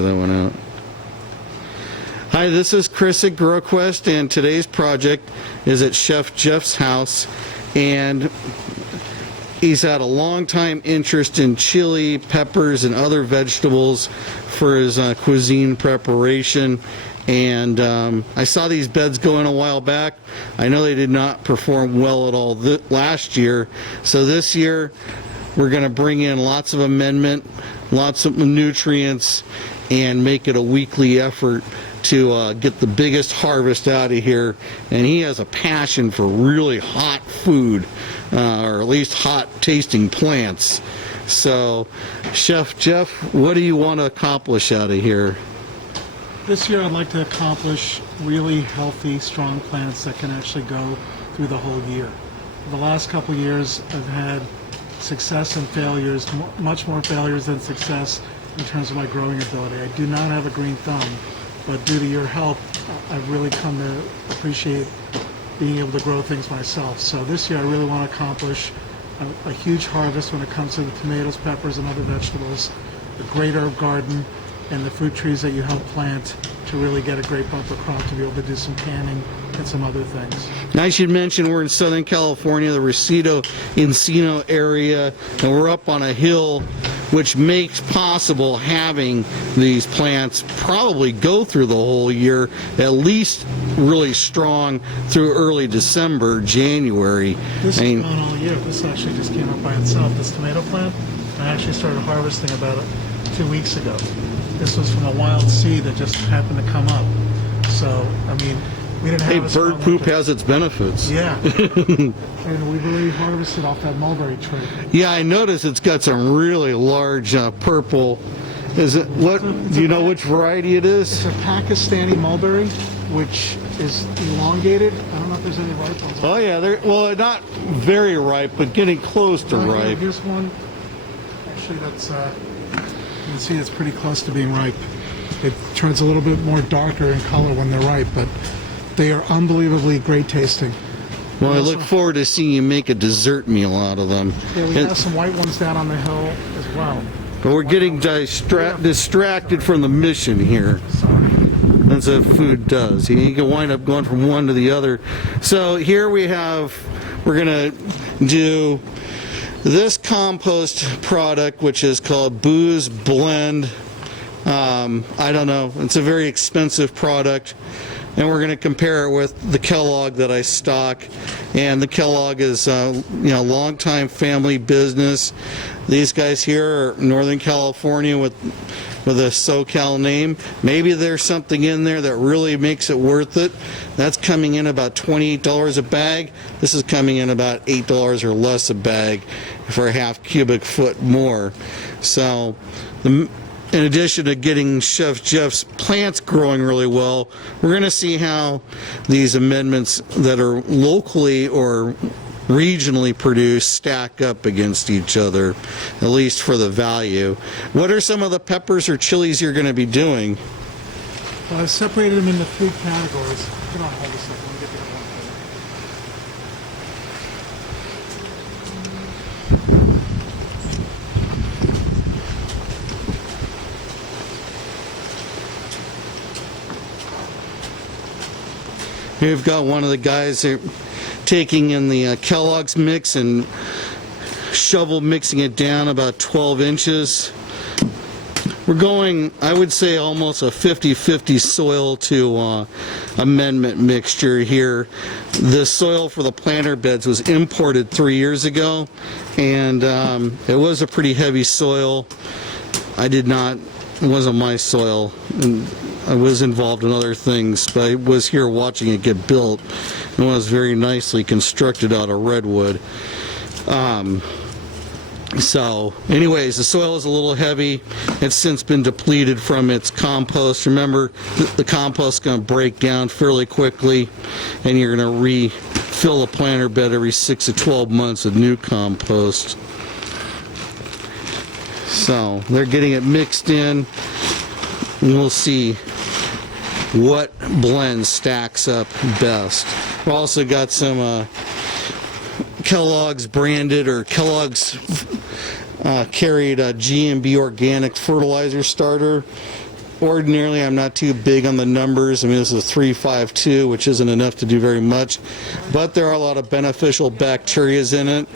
That one out. Hi, this is Chris at GrowQuest, and today's project is at Chef Jeff's house, and he's had a long time interest in chili, peppers, and other vegetables for his cuisine preparation. And I saw these beds going a while back. I know they did not perform well at all last year, so this year we're going to bring in lots of amendment, lots of nutrients, and make it a weekly effort to get the biggest harvest out of here. And he has a passion for really hot food, or at least hot tasting plants. So Chef Jeff, what do you want to accomplish out of here? This year I'd like to accomplish really healthy, strong plants that can actually go through the whole year. The last couple of years I've had success and failures, much more failures than success in terms of my growing ability. I do not have a green thumb, but due to your help, I've really come to appreciate being able to grow things myself. So this year I really want to accomplish a huge harvest when it comes to the tomatoes, peppers, and other vegetables, the great herb garden, and the fruit trees that you help plant to really get a great bumper crop to be able to do some canning and some other things. Now, I should mention we're in Southern California, the Encino area, and we're up on a hill, which makes possible having these plants probably go through the whole year, at least really strong through early December, January. This has gone all year. This actually just came up by itself. This tomato plant, I actually started harvesting about 2 weeks ago. This was from a wild seed that just happened to come up. So, I mean, we didn't have Hey, bird poop has its benefits. Yeah. And we've already harvested off that mulberry tree. Yeah, I noticed it's got some really large purple. Is it what? Do you know which variety it is? It's a Pakistani mulberry, which is elongated. I don't know if there's any ripe ones. Oh yeah, they're well, not very ripe, but getting close to ripe. Yeah, here's one. Actually, that's you can see it's pretty close to being ripe. It turns a little bit more darker in color when they're ripe, but they are unbelievably great tasting. Well, I look forward to seeing you make a dessert meal out of them. Yeah, we have some white ones down on the hill as well. But we're getting distracted from the mission here. Sorry. That's what food does. You can wind up going from one to the other. So here we're going to do this compost product, which is called Booze Blend. I don't know. It's a very expensive product. And we're going to compare it with the Kellogg that I stock. And the Kellogg is long-time family business. These guys here are Northern California with a SoCal name. Maybe there's something in there that really makes it worth it. That's coming in about $28 a bag. This is coming in about $8 or less a bag for a half cubic foot more. So in addition to getting Chef Jeff's plants growing really well, we're going to see how these amendments that are locally or regionally produced stack up against each other, at least for the value. What are some of the peppers or chilies you're going to be doing? Well, I've separated them into 3 categories. Come on, hold this up. Let me get the other one. We've got one of the guys here taking in the Kellogg's mix and shovel mixing it down about 12 inches. We're going, I would say, almost a 50-50 soil to amendment mixture here. The soil for the planter beds was imported 3 years ago, and it was a pretty heavy soil. It wasn't my soil, and I was involved in other things, but I was here watching it get built, and it was very nicely constructed out of redwood. So anyways, the soil is a little heavy. It's since been depleted from its compost. Remember, the compost is going to break down fairly quickly, and you're going to refill the planter bed every 6 to 12 months with new compost. So they're getting it mixed in, and we'll see what blend stacks up best. We've also got some Kellogg's branded, or Kellogg's carried a G&B organic fertilizer starter. ordinarily I'm not too big on the numbers. I mean, this is 352, which isn't enough to do very much, but there are a lot of beneficial bacteria in it,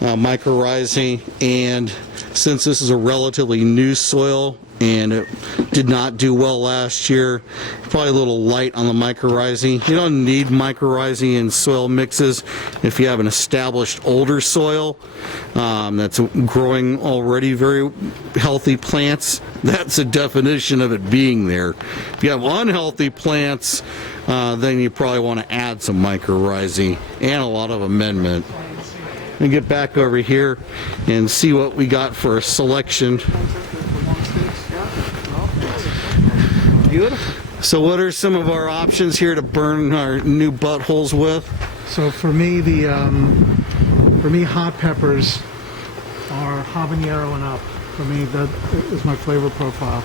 mycorrhizae, and since this is a relatively new soil and it did not do well last year, probably a little light on the mycorrhizae. You don't need mycorrhizae in soil mixes if you have an established older soil that's growing already very healthy plants. That's a definition of it being there. If you have unhealthy plants, then you probably want to add some mycorrhizae and a lot of amendment. Let me get back over here and see what we got for a selection. Beautiful. So what are some of our options here to burn our new buttholes with? So for me, hot peppers are habanero and up. For me, that is my flavor profile.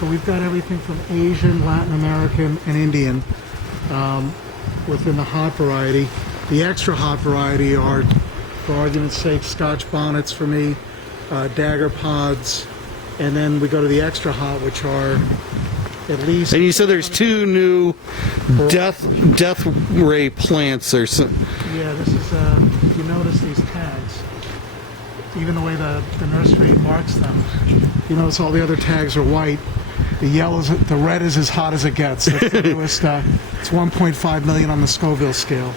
So we've got everything from Asian, Latin American, and Indian within the hot variety. The extra hot variety are, for argument's sake, Scotch bonnets for me, dagger pods, and then we go to the extra hot, which are at least. And you said there's two new death ray plants or something. Yeah, this is. If you notice these tags, even the way the nursery marks them, you notice all the other tags are white. The red is as hot as it gets. That's the newest. It's 1.5 million on the Scoville scale,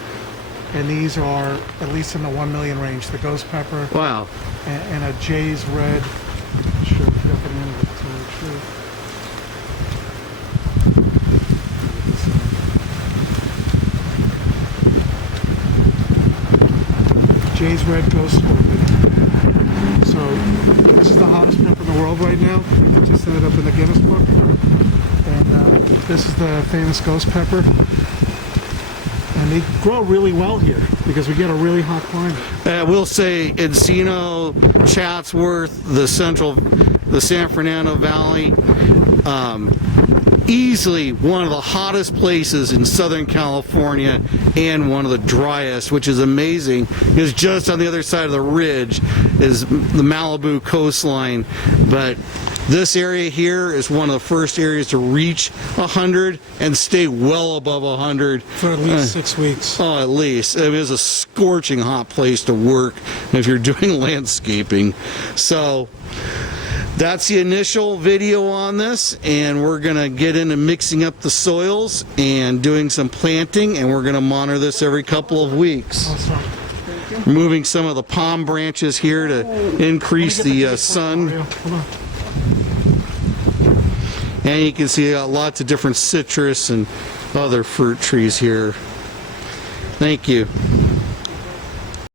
and these are at least in the 1 million range. The ghost pepper. Wow. And a Jay's red. I'm sure if you got the name of it, it's really true. Jay's red ghost scorpion. So this is the hottest pepper in the world right now. Just set it up in the Guinness book. And this is the famous ghost pepper. And they grow really well here because we get a really hot climate. We'll say Encino, Chatsworth, the San Fernando Valley, easily one of the hottest places in Southern California and one of the driest, which is amazing because just on the other side of the ridge is the Malibu coastline. But this area here is one of the first areas to reach 100 and stay well above 100 for at least 6 weeks. Oh, at least. It is a scorching hot place to work if you're doing landscaping. So that's the initial video on this, and we're going to get into mixing up the soils and doing some planting, and we're going to monitor this every couple of weeks. Awesome. Removing some of the palm branches here to increase the sun. And you can see lots of different citrus and other fruit trees here. Thank you.